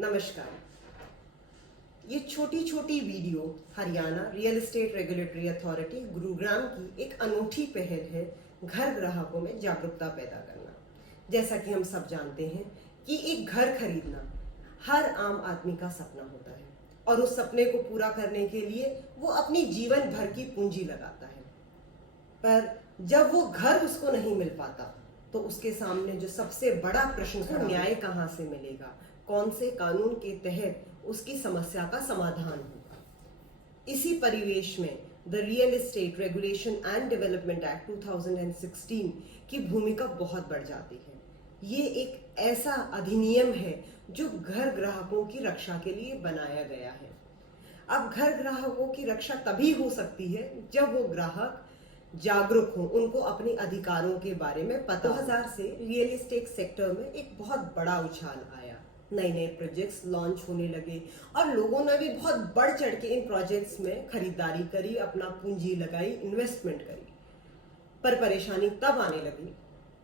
नमस्कार। ये छोटी छोटी video Haryana real estate regulatory authority Gurugram की एक अनूठी पहल है घर ग्राहकों में जागरूकता पैदा करना। जैसा कि हम सब जानते हैं कि एक घर खरीदना हर आम आदमी का सपना होता है और उस सपने को पूरा करने के लिए वो अपनी जीवन भर की पूंजी लगाता है। पर जब वो घर उसको नहीं मिल पाता तो उसके सामने जो सबसे बड़ा प्रश्न है, न्याय कहाँ से मिलेगा, कौन से कानून के तहत उसकी समस्या का समाधान होगा। इसी परिवेश में the real estate regulation and development act 2016 की भूमिका बहुत बढ़ जाती है। ये एक ऐसा अधिनियम है जो घर ग्राहकों की रक्षा के लिए बनाया गया है। अब घर ग्राहकों की रक्षा तभी हो सकती है जब वो ग्राहक जागरूक हो, उनको अपने अधिकारों के बारे में पता। 2000 से रियल एस्टेट सेक्टर में एक बहुत बड़ा उछाल आया, नए नए प्रोजेक्ट्स लॉन्च होने लगे और लोगों ने भी बहुत बढ़ चढ़ के इन प्रोजेक्ट्स में खरीदारी करी, अपना पूंजी लगाई, इन्वेस्टमेंट करी। पर परेशानी तब आने लगी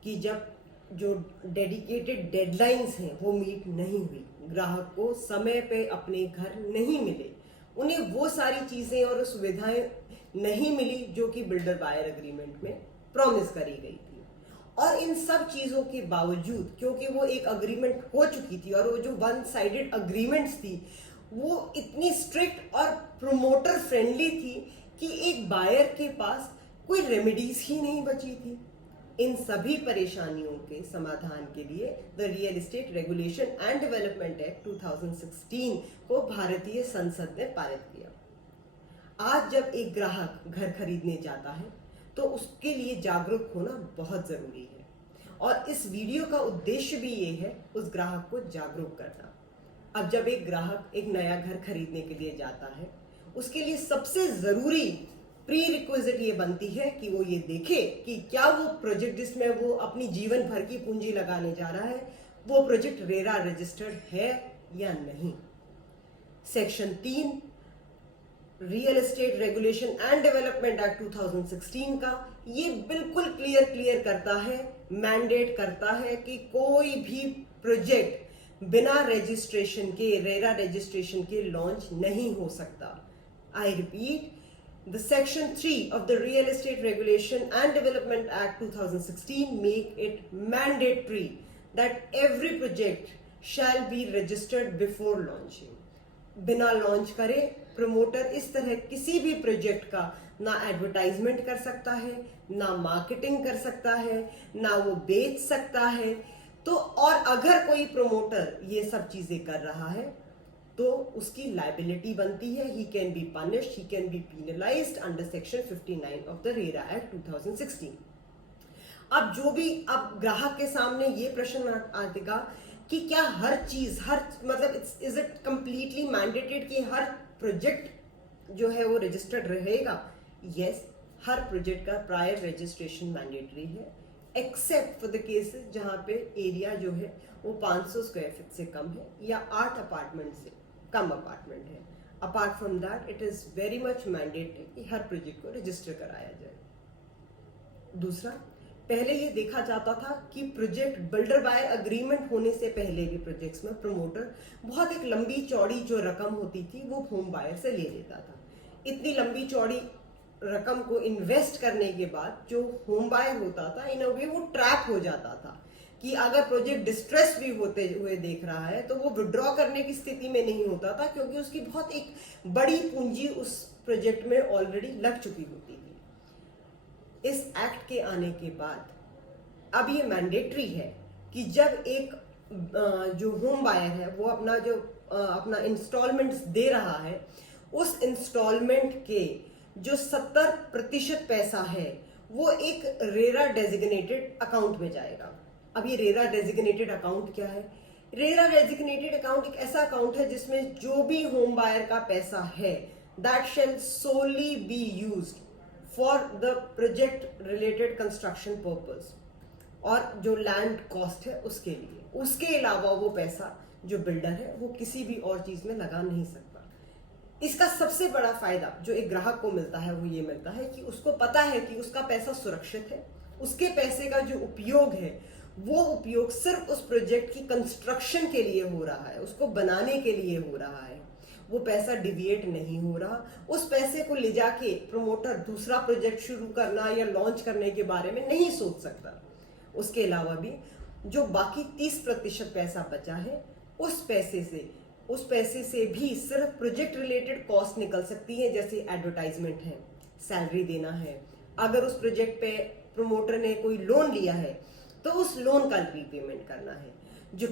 कि जब जो डेडिकेटेड डेडलाइंस हैं वो मीट नहीं हुई, ग्राहक को समय पे अपने घर नहीं मिले, उन्हें वो सारी चीजें और सुविधाएं नहीं मिली जो कि बिल्डर बायर एग्रीमेंट में प्रॉमिस करी गई थी। और इन सब चीजों के बावजूद, क्योंकि वो एक अग्रीमेंट हो चुकी थी और वो जो वन साइडेड अग्रीमेंट्स थी वो इतनी स्ट्रिक्ट और प्रोमोटर फ्रेंडली थी कि एक बायर के पास कोई रेमेडीज ही नहीं बची थी। इन सभी परेशानियों के समाधान के लिए the real estate regulation and development act 2016 को भारतीय संसद ने पारित किया। आज जब एक ग्राहक घर खरीदने जाता है तो उसके लिए जागरूक होना बहुत जरूरी है और इस वीडियो का उद्देश्य भी ये है उस ग्राहक को जागरूक करना। अब जब एक ग्राहक एक नया घर खरीदने के लिए जाता है, उसके लिए सबसे जरूरी प्री रिक्विजिट ये बनती है कि वो ये देखे कि क्या वो प्रोजेक्ट जिसमें वो अपनी जीवन भर की पूंजी लगाने जा रहा है वो प्रोजेक्ट रेरा रजिस्टर्ड है या नहीं। Section 3 real estate regulation and development act 2016 का ये बिल्कुल क्लियर करता है, मैंडेट करता है कि कोई भी प्रोजेक्ट बिना रजिस्ट्रेशन के, रेरा रजिस्ट्रेशन के लॉन्च नहीं हो सकता। I repeat, the section 3 of the real estate regulation and development act 2016 make it mandatory that every project shall be registered before launching। बिना लॉन्च करे प्रमोटर इस तरह किसी भी प्रोजेक्ट का ना एडवर्टाइजमेंट कर सकता है, ना मार्केटिंग कर सकता है, ना वो बेच सकता है। तो और अगर कोई प्रमोटर ये सब चीजें कर रहा है तो उसकी लाइबिलिटी बनती है। He can be punished, he can be penalised under section 59 of the RERA act 2016। अब जो भी अब ग्राहक के सामने ये प्रश्न आएगा कि क्या हर चीज, मतलब इज इट कंप्लीटली मैंडेटेड कि हर प्रोजेक्ट जो है वो रजिस्टर्ड रहेगा? यस, हर प्रोजेक्ट का प्रायर रजिस्ट्रेशन मैंडेटरी है, एक्सेप्ट फॉर द केसेस जहां पे एरिया जो है वो 500 स्क्वायर फीट से कम है या 8 अपार्टमेंट से कम अपार्टमेंट है। Apart from that it is very much mandatory कि हर प्रोजेक्ट को रजिस्टर कराया जाए। दूसरा, पहले ये देखा जाता था कि प्रोजेक्ट बिल्डर बायर अग्रीमेंट होने से पहले भी प्रोजेक्ट्स में प्रमोटर बहुत एक लंबी चौड़ी जो रकम होती थी वो होम बायर से ले लेता था। इतनी लंबी चौड़ी रकम को इन्वेस्ट करने के बाद जो होम बायर होता था इन अ वे वो ट्रैप हो जाता था कि अगर प्रोजेक्ट डिस्ट्रेस भी होते हुए देख रहा है तो वो विड्रॉ करने की स्थिति में नहीं होता था, क्योंकि उसकी बहुत एक बड़ी पूंजी उस प्रोजेक्ट में ऑलरेडी लग चुकी होती थी। इस एक्ट के आने के बाद अब ये मैंडेटरी है कि जब एक जो होम बायर है वो अपना इंस्टॉलमेंट्स दे रहा है, उस इंस्टॉलमेंट के जो 70% पैसा है वो एक रेरा डेजिग्नेटेड अकाउंट में जाएगा। अब ये रेरा डेजिग्नेटेड अकाउंट क्या है? रेरा डेजिग्नेटेड अकाउंट एक ऐसा अकाउंट है जिसमें जो भी होम बायर का पैसा है that shall solely be used for the project related construction purpose और जो लैंड कॉस्ट है उसके लिए। उसके अलावा वो पैसा जो बिल्डर है वो किसी भी और चीज में लगा नहीं सकता। इसका सबसे बड़ा फायदा जो एक ग्राहक को मिलता है वो ये मिलता है कि उसको पता है कि उसका पैसा सुरक्षित है, उसके पैसे का जो उपयोग है वो उपयोग सिर्फ उस प्रोजेक्ट की कंस्ट्रक्शन के लिए हो रहा है, उसको बनाने के लिए हो रहा है, वो पैसा डिविएट नहीं हो रहा। उस पैसे को ले जाके प्रमोटर दूसरा प्रोजेक्ट शुरू करना या लॉन्च करने के बारे में नहीं सोच सकता। उसके अलावा भी जो बाकी 30% पैसा बचा है, उस पैसे से भी सिर्फ प्रोजेक्ट रिलेटेड कॉस्ट निकल सकती है, जैसे एडवर्टाइजमेंट है, सैलरी देना है। अगर उस प्रोजेक्ट पे प्रमोटर ने कोई लोन लिया है तो उस लोन का रीपेमेंट करना है। जो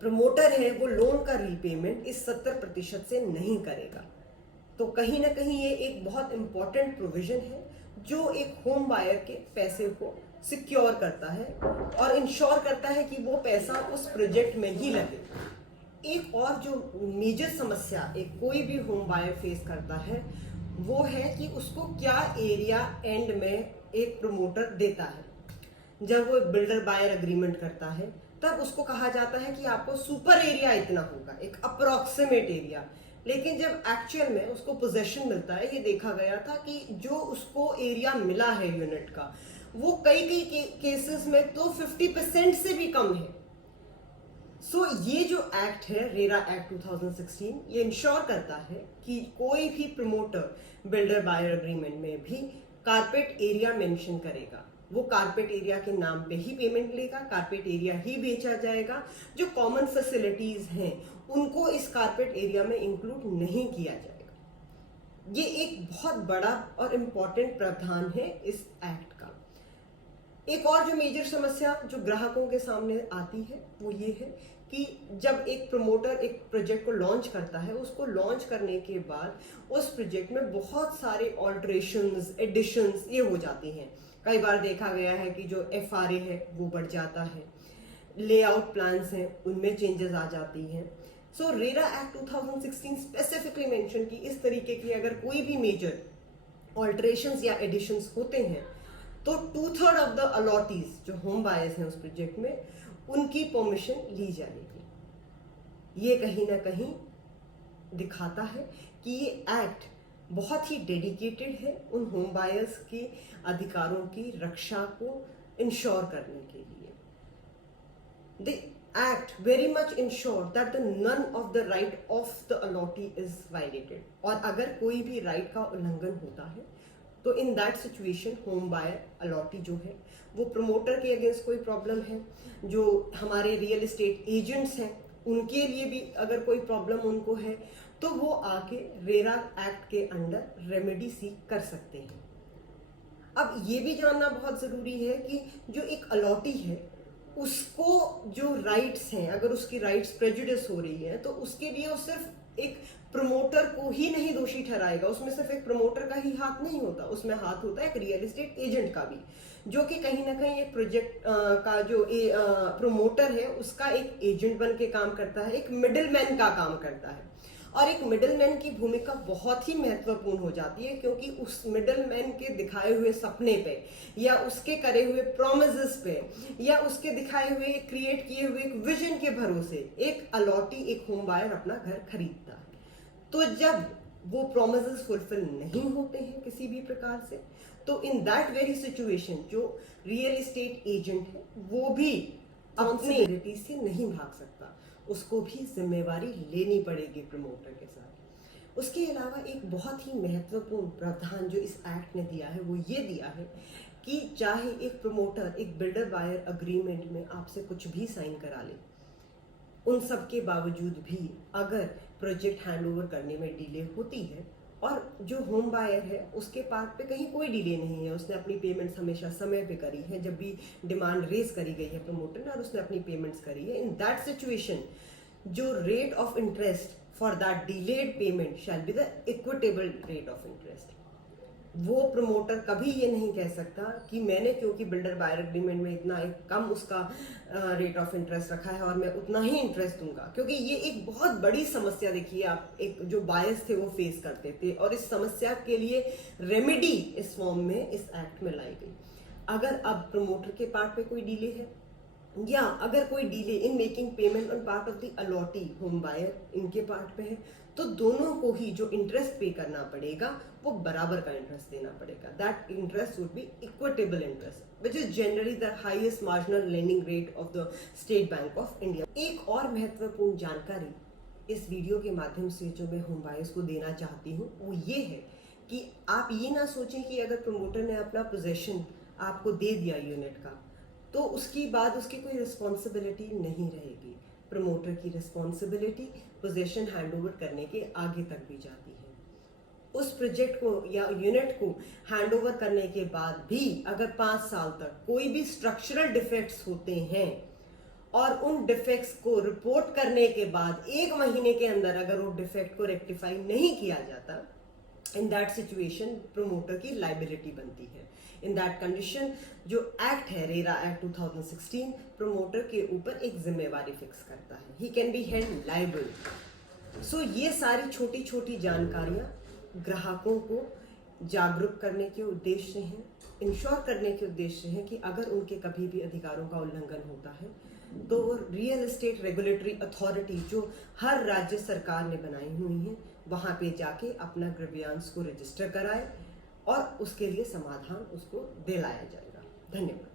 प्रमोटर है वो लोन का रीपेमेंट इस 70% से नहीं करेगा। तो कहीं ना कहीं ये एक बहुत इंपॉर्टेंट प्रोविजन है जो एक होम बायर के पैसे को सिक्योर करता है और इंश्योर करता है कि वो पैसा उस प्रोजेक्ट में ही लगे। एक और जो मेजर समस्या एक कोई भी होम बायर फेस करता है वो है कि उसको क्या एरिया एंड में एक प्रमोटर देता है। जब वो बिल्डर बायर एग्रीमेंट करता है तब उसको कहा जाता है कि आपको सुपर एरिया इतना होगा, एक अप्रोक्सीमेट एरिया। लेकिन जब एक्चुअल में उसको पोजेशन मिलता है, ये देखा गया था कि जो उसको एरिया मिला है यूनिट का वो कई केसेस में तो 50% से भी कम है। सो ये जो एक्ट है, रेरा एक्ट 2016, ये इंश्योर करता है कि कोई भी प्रमोटर बिल्डर बायर एग्रीमेंट में भी कारपेट एरिया मेंशन करेगा, वो कारपेट एरिया के नाम पे ही पेमेंट लेगा, कारपेट एरिया ही बेचा जाएगा। जो कॉमन फैसिलिटीज हैं उनको इस कारपेट एरिया में इंक्लूड नहीं किया जाएगा। ये एक बहुत बड़ा और इम्पॉर्टेंट प्रावधान है इस एक्ट का। एक और जो मेजर समस्या जो ग्राहकों के सामने आती है वो ये है कि जब एक प्रमोटर एक प्रोजेक्ट को लॉन्च करता है, उसको लॉन्च करने के बाद उस प्रोजेक्ट में बहुत सारे ऑल्ट्रेशंस, एडिशंस ये हो जाती हैं। कई बार देखा गया है कि जो FRA है वो बढ़ जाता है, लेआउट प्लान्स हैं उनमें चेंजेस आ जाती हैं। सो रेरा एक्ट 2016 स्पेसिफिकली मेंशन की इस तरीके की अगर कोई भी मेजर ऑल्ट्रेशंस या एडिशंस होते हैं तो 2/3 ऑफ द अलॉटीज जो होम बायर्स हैं उस प्रोजेक्ट में उनकी परमिशन ली जाएगी। ये कहीं ना कहीं दिखाता है कि ये एक्ट बहुत ही डेडिकेटेड है उन होम बायर्स के अधिकारों की रक्षा को इंश्योर करने के लिए। The act very much insure that the none of the right of the allottee is violated. और अगर कोई भी राइट का उल्लंघन होता है तो in that situation home buyer allottee जो है वो प्रमोटर के अगेंस्ट कोई प्रॉब्लम है, जो हमारे रियल एस्टेट एजेंट्स हैं उनके लिए भी अगर कोई प्रॉब्लम उनको है तो वो आके रेरा एक्ट के अंडर रेमेडी सीक कर सकते हैं। अब ये भी जानना बहुत जरूरी है कि जो एक अलॉटी है उसको जो राइट्स हैं, अगर उसकी राइट्स प्रेजुडिस हो रही है तो उसके लिए वो सिर्फ एक प्रमोटर को ही नहीं दोषी ठहराएगा। उसमें सिर्फ एक प्रमोटर का ही हाथ नहीं होता, उसमें हाथ होता है एक रियल एस्टेट एजेंट का भी, जो कि कहीं ना कहीं एक प्रोजेक्ट का जो प्रमोटर है उसका एक एजेंट बन के काम करता है, एक मिडिलमैन का काम करता है। और एक मिडिलमैन की भूमिका बहुत ही महत्वपूर्ण हो जाती है क्योंकि उस मिडिलमैन के दिखाए हुए सपने पे या उसके करे हुए प्रोमिसेस पे या उसके दिखाए हुए क्रिएट किए हुए एक विजन के भरोसे एक अलॉटी, एक होम बायर अपना घर खरीदता है। तो जब वो प्रोमिसेस फुलफिल नहीं होते हैं किसी भी प्रकार से, तो इन दैट वेरी सिचुएशन जो रियल एस्टेट एजेंट है वो भी अपनी से नहीं भाग सकता, उसको भी जिम्मेवारी लेनी पड़ेगी प्रमोटर के साथ। उसके अलावा एक बहुत ही महत्वपूर्ण प्रावधान जो इस एक्ट ने दिया है वो ये दिया है कि चाहे एक प्रमोटर एक बिल्डर बायर अग्रीमेंट में आपसे कुछ भी साइन करा ले, उन सब के बावजूद भी अगर प्रोजेक्ट हैंडओवर करने में डिले होती है और जो होम बायर है उसके पार्ट पे कहीं कोई डिले नहीं है, उसने अपनी पेमेंट्स हमेशा समय पे करी है, जब भी डिमांड रेज करी गई है प्रमोटर ने और उसने अपनी पेमेंट्स करी है, इन दैट सिचुएशन जो rate of interest for that delayed payment shall be the equitable rate of interest. वो प्रमोटर कभी ये नहीं कह सकता कि मैंने क्योंकि बिल्डर बायर एग्रीमेंट में इतना एक कम उसका रेट ऑफ इंटरेस्ट रखा है और मैं उतना ही इंटरेस्ट दूंगा, क्योंकि ये एक बहुत बड़ी समस्या देखिए आप एक जो बायर्स थे वो फेस करते थे और इस समस्या के लिए रेमेडी इस फॉर्म में इस एक्ट में लाई गई। अगर अब प्रमोटर के पार्ट पे कोई डिले है या अगर कोई delay in making payment on part of the allottee home buyer इनके पार्ट पे है, तो दोनों को ही जो इंटरेस्ट पे करना पड़ेगा वो बराबर का इंटरेस्ट देना पड़ेगा. That interest would be equitable interest which is generally the highest marginal lending rate of the state bank of India. एक और महत्वपूर्ण जानकारी इस वीडियो के माध्यम से जो मैं होम बायर्स को देना चाहती हूँ वो ये है कि आप ये ना सोचें कि अगर प्रमोटर ने अपना पोजेशन आपको दे दिया यूनिट का तो उसके बाद उसकी कोई रिस्पॉन्सिबिलिटी नहीं रहेगी. प्रमोटर की रिस्पॉन्सिबिलिटी पोजीशन हैंडओवर करने के आगे तक भी जाती है. उस प्रोजेक्ट को या यूनिट को हैंडओवर करने के बाद भी अगर 5 साल तक कोई भी स्ट्रक्चरल डिफेक्ट्स होते हैं और उन डिफेक्ट्स को रिपोर्ट करने के बाद 1 महीने के अंदर अगर वो डिफेक्ट को रेक्टिफाई नहीं किया जाता, इन दैट सिचुएशन प्रमोटर की लाइबिलिटी बनती है. इन दैट कंडीशन जो एक्ट है रेरा एक्ट 2016 प्रमोटर के ऊपर एक जिम्मेवारी फिक्स करता है. He can be held liable. So ये सारी छोटी छोटी जानकारियां ग्राहकों को जागरूक करने के उद्देश्य से हैं, इंश्योर करने के उद्देश्य से हैं कि अगर उनके कभी भी अधिकारों का उल्लंघन होता है तो रियल एस्टेट रेगुलेटरी अथॉरिटी जो हर राज्य सरकार ने बनाई हुई है वहाँ पे जाके अपना ग्रीवियंस को रजिस्टर कराए और उसके लिए समाधान उसको दिलाया जाएगा. धन्यवाद.